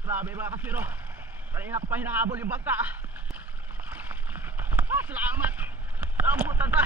Grabe mga kasiro. Kanina pa hinahabol yung bangka. Salamat. Nabutan pa.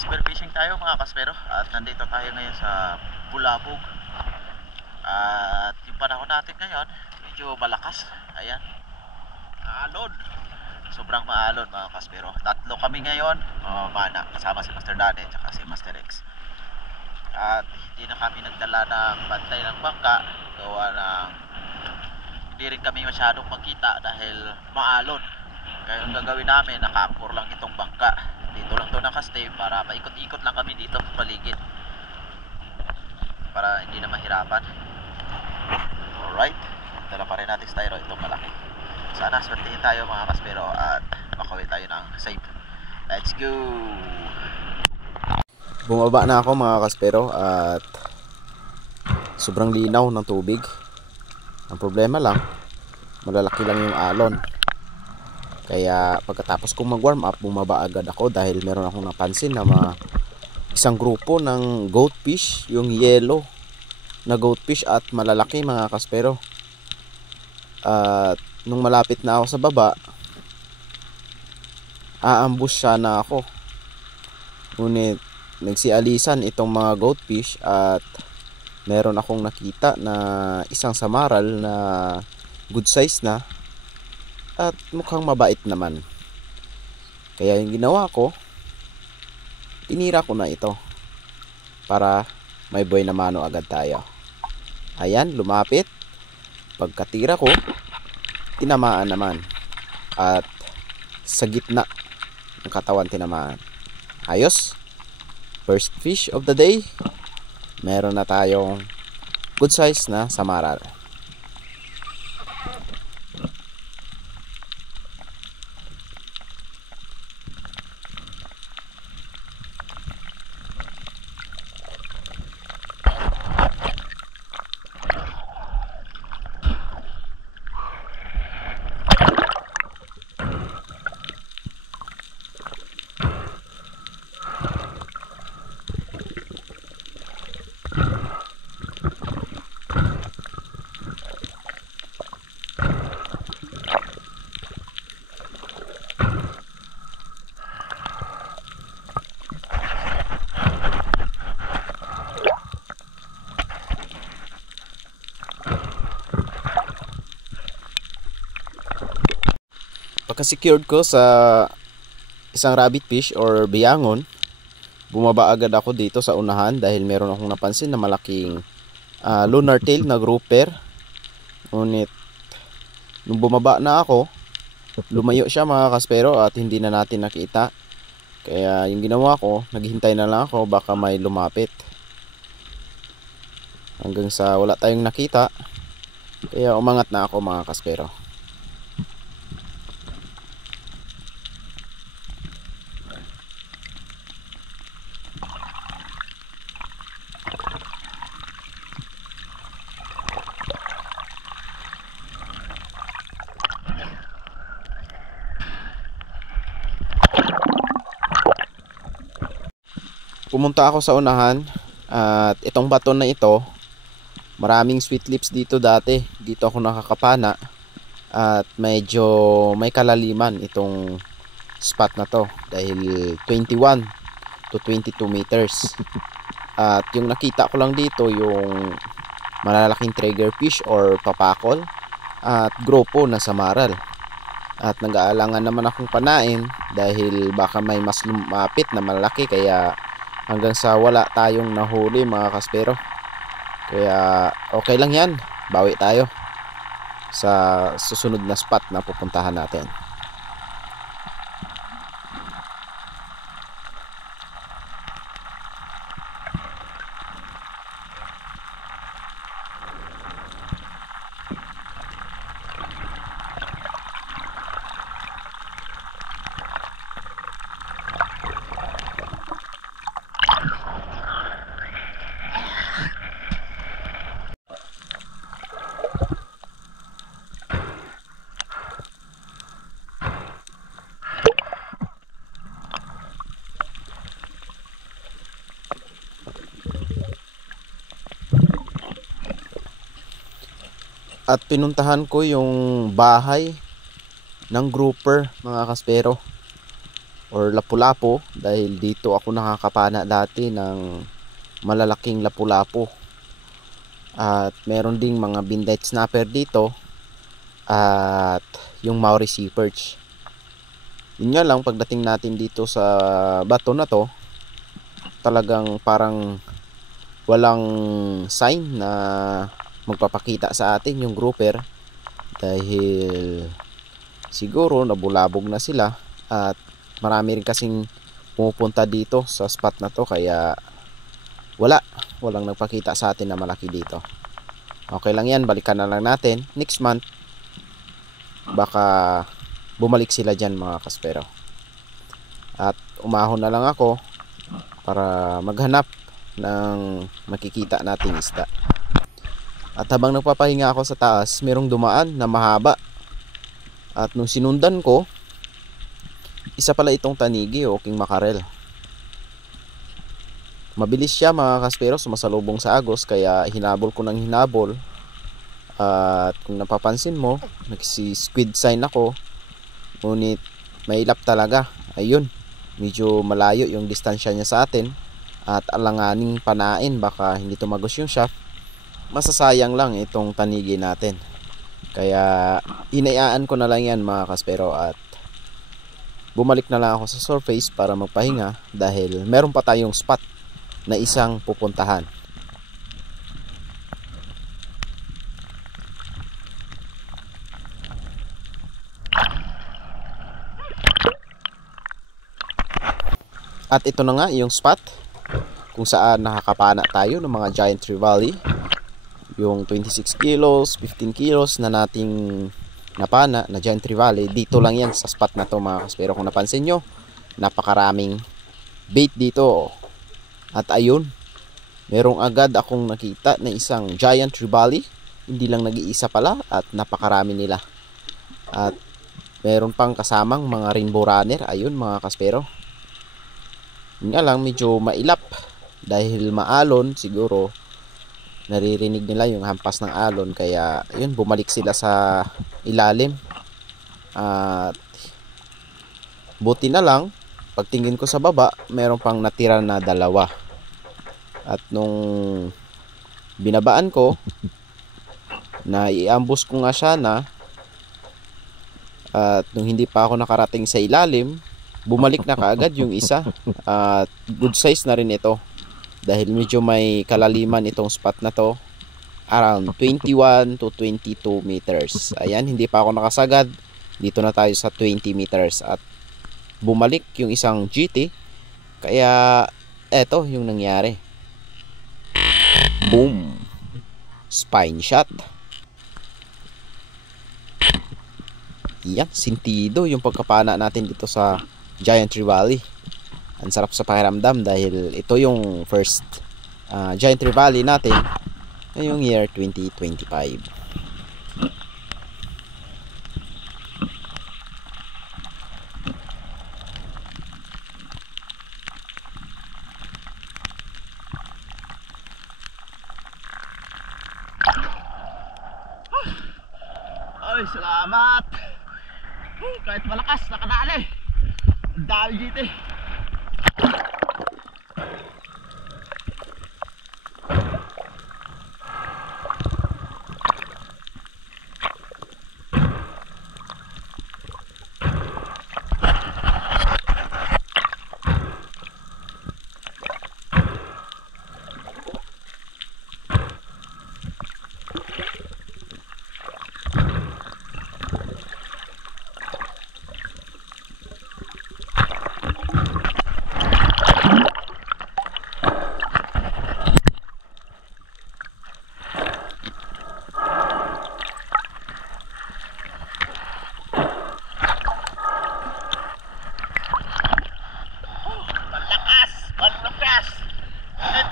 Spearfishing tayo mga kaspero at nandito tayo ngayon sa Bulabog at yung panahon natin ngayon medyo malakas. Ayan, alon, sobrang maalon mga kaspero. Tatlo kami ngayon, mana, kasama si Master Dane at si Master X, at hindi na kami nagdala ng bantay ng bangka gawa ng hindi rin kami masyadong makita dahil maalon. Kaya yung gagawin namin, naka-anchor lang itong bangka. Dito lang to nakastay para paikot-ikot lang kami dito sa paligid para hindi na mahirapan. Alright, dala pa rin natin styro itong malaki. Sana swertihin tayo mga kaspero at makawin tayo ng safe. Let's go! Bumaba na ako mga kaspero at sobrang linaw ng tubig. Ang problema lang, malalaki lang yung alon. Kaya pagkatapos kong mag-warm up, bumaba agad ako dahil meron akong napansin na isang grupo ng goatfish, yung yellow na goatfish at malalaki mga kaspero. At nung malapit na ako sa baba, aambush sana ako. Ngunit nagsialisan itong mga goatfish at meron akong nakita na isang samaral na good size na at mukhang mabait naman. Kaya yung ginawa ko, tinira ko na ito para may buhay na mano agad tayo. Ayan, lumapit. Pagkatira ko, tinamaan naman at sa gitna ng katawan tinamaan. Ayos. First fish of the day. Meron na tayong good size na samaral. Pagka-secured ko sa isang rabbit fish or biyangon, bumaba agad ako dito sa unahan dahil meron akong napansin na malaking lunar tail na grouper. Ngunit nung bumaba na ako, lumayo siya mga kaspero at hindi na natin nakita. Kaya yung ginawa ko, naghihintay na lang ako baka may lumapit. Hanggang sa wala tayong nakita, kaya umangat na ako mga kaspero. Pumunta ako sa unahan at itong baton na ito, maraming sweet lips dito dati. Dito ako nakakapana at medyo may kalaliman itong spot na to dahil 21 to 22 meters. At yung nakita ko lang dito yung malalaking triggerfish or papakol at grupo na samaral. At nag-aalangan naman akong panain dahil baka may mas lumapit na malaki, kaya hanggang sa wala tayong nahuli mga kaspero. Kaya okay lang yan, bawi tayo sa susunod na spot na pupuntahan natin. At pinuntahan ko yung bahay ng grouper, mga kaspero, or lapu-lapu, dahil dito ako nakakapana dati ng malalaking lapu-lapu. At meron ding mga Bindite Snapper dito at yung Maori Sea Perch. Yun nga lang, pagdating natin dito sa bato na to, talagang parang walang sign na magpapakita sa atin yung grouper, dahil siguro nabulabog na sila at marami rin kasing pumupunta dito sa spot na to, kaya walang nagpakita sa atin na malaki dito. Okay lang yan, balikan na lang natin next month, baka bumalik sila dyan, mga kaspero. At umahon na lang ako para maghanap ng makikita nating isda. At habang nagpapahinga ako sa taas, merong dumaan na mahaba, at nung sinundan ko, isa pala itong tanigi o king mackerel. Mabilis siya, mga kaspero, sumasalubong sa agos, kaya hinabol ko ng hinabol. At kung napapansin mo, nagsi-squid sign ako, ngunit mailap talaga. Ayun, medyo malayo yung distansya niya sa atin, at alanganing panain, baka hindi tumagos yung shaft. Masasayang lang itong tanigi natin, kaya hinayaan ko na lang yan, mga kaspero, at bumalik na lang ako sa surface para magpahinga, dahil meron pa tayong spot na isang pupuntahan. At ito na nga yung spot kung saan nakakapana tayo ng mga giant trevally. Yung 26 kilos, 15 kilos na nating napana na giant trevally, dito lang yan sa spot na to, mga kaspero. Kung napansin nyo, napakaraming bait dito. At ayun, merong agad akong nakita na isang giant trevally. Hindi lang nag-iisa pala, at napakarami nila. At meron pang kasamang mga rainbow runner. Ayun, mga kaspero. Yun nga lang, medyo mailap dahil maalon. Siguro naririnig nila yung hampas ng alon, kaya yun, bumalik sila sa ilalim. At buti na lang, pagtingin ko sa baba, meron pang natira na dalawa. At nung binabaan ko, na iambus ko nga siya na, at nung hindi pa ako nakarating sa ilalim, bumalik na kaagad yung isa. At good size na rin ito, dahil medyo may kalaliman itong spot na to, around 21 to 22 meters. Ayan, hindi pa ako nakasagad, dito na tayo sa 20 meters, at bumalik yung isang GT. Kaya eto yung nangyari, boom, spine shot. Yan, sintido yung pagkapana natin dito sa giant trevally. Ang sarap sa pakiramdam, dahil ito yung first giant trevally natin ngayong year 2025. Ay, salamat. Kahit malakas, nakadali. Ang dami GT.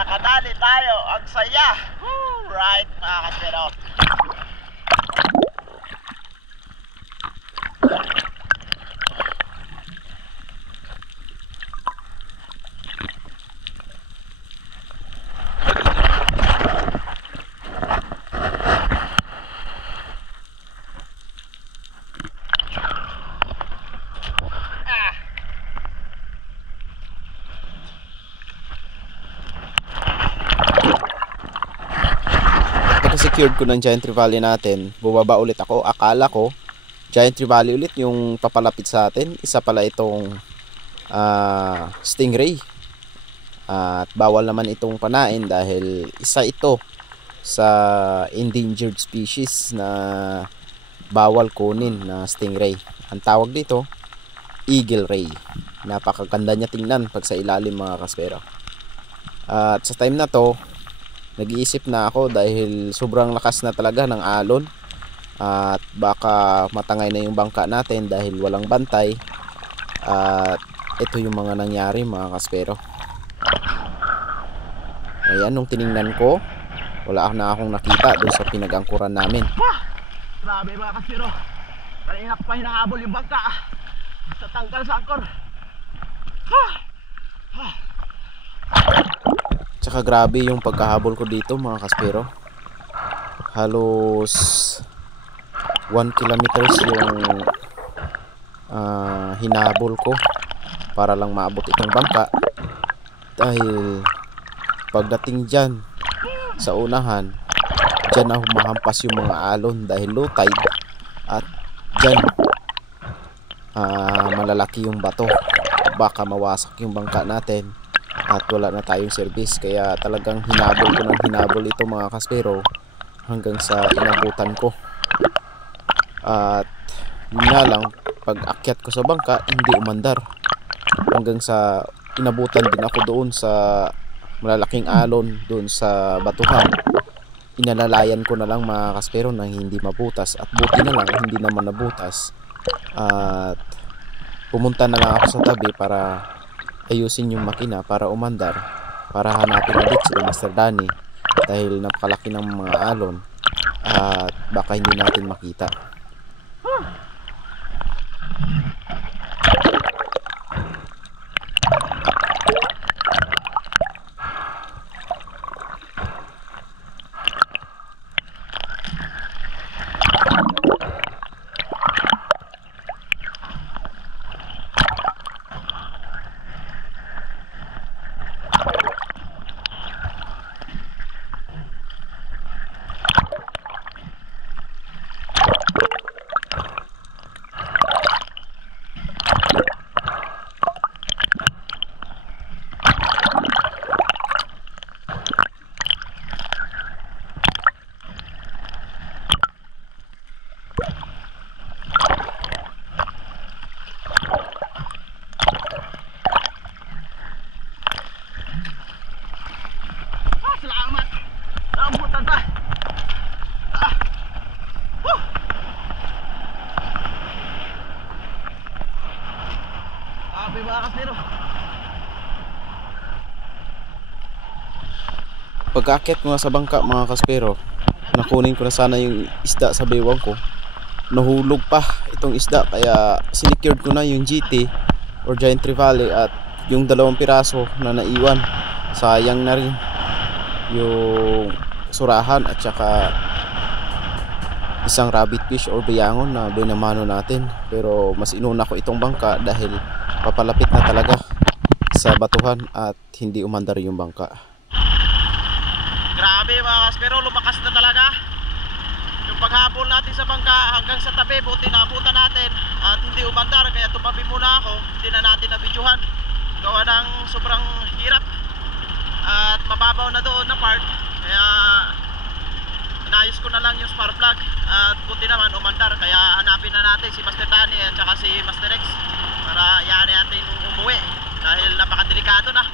Nakadali tayo, ang saya. Right, mga kaspero. sinecured ko ng Giant Trevally natin, bubaba ulit ako. Akala ko Giant Trevally ulit yung papalapit sa atin. Isa pala itong stingray. At bawal naman itong panain dahil isa ito sa endangered species na bawal kunin na stingray. Ang tawag dito, eagle ray. Napakaganda niya tingnan pag sa ilalim, mga kaspero. At sa time na to, nag-iisip na ako dahil sobrang lakas na talaga ng alon. At baka matangay na yung bangka natin dahil walang bantay. At ito yung mga nangyari, mga kaspero. Ayan, nung tiningnan ko, wala na akong nakita doon sa pinag-angkuran namin. Grabe mga kaspero. Kanina pa hinahabol yung bangka. Sa tangkal sa angkor. Tsaka grabe yung pagkahabol ko dito, mga kaspero. Halos 1 kilometers yung hinabol ko para lang maabot itong bangka. Dahil pagdating dyan sa unahan, dyan na humahampas yung mga alon dahil low tide. At dyan malalaki yung bato, baka mawasak yung bangka natin at wala na tayong service. Kaya talagang hinabol ko ng hinabol ito, mga kaspero, hanggang sa inabutan ko. At yun nga lang, pag akyat ko sa bangka, hindi umandar, hanggang sa inabutan din ako doon sa malalaking alon doon sa batuhan. Inalalayan ko na lang, mga kaspero, nang hindi mabutas. At buti na lang hindi naman nabutas. At pumunta na lang ako sa tabi para ayusin yung makina para umandar, para hanapin ulit si Master Danny dahil napakalaki ng mga alon at baka hindi natin makita. Salamat. Nabutan pa. Grabe mga kaspero. Pagkaakyat ko nga sa bangka, mga kaspero, nakunin ko na sana yung isda sa bewang ko. Nahulog pa itong isda, kaya sinecured ko na yung GT or Giant Trevally at yung 2 piraso na naiwan. Sayang na rin yung surahan at saka isang rabbit fish or bayangon na binamano natin. Pero mas inuna ko itong bangka dahil papalapit na talaga sa batuhan at hindi umandar yung bangka. Grabe mga kaspero, lumakas na talaga yung paghabol natin sa bangka hanggang sa tabi. Buti naabutan natin at hindi umandar, kaya tumabi muna ako. Hindi na natin nabidyohan gawa ng sobrang hirap at mababaw na doon na part, kaya inayos ko na lang yung spark plug. At buti naman umandar, kaya hanapin na natin si Master Danny at saka si Master Rex para iyan natin umuwi dahil napakadelikado na,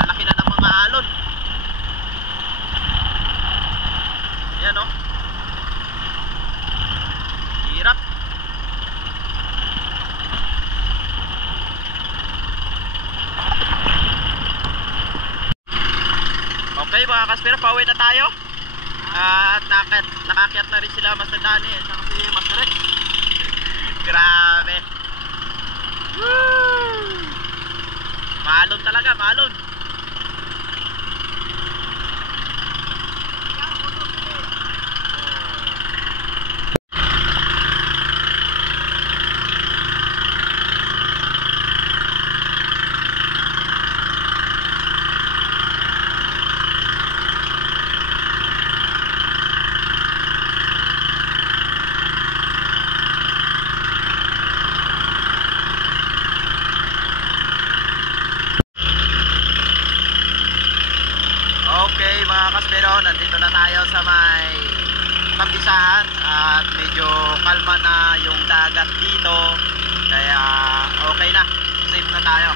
lalaki na ng mga alon. Yan o, hirap. Okay mga kaspero, pauwi na tayo. At nakakyat na rin sila Master Danny at saka si Master Rex. Grabe. Woo! Malon talaga, malon. basahan at medyo kalma na yung dagat dito, kaya okay na, safe na tayo.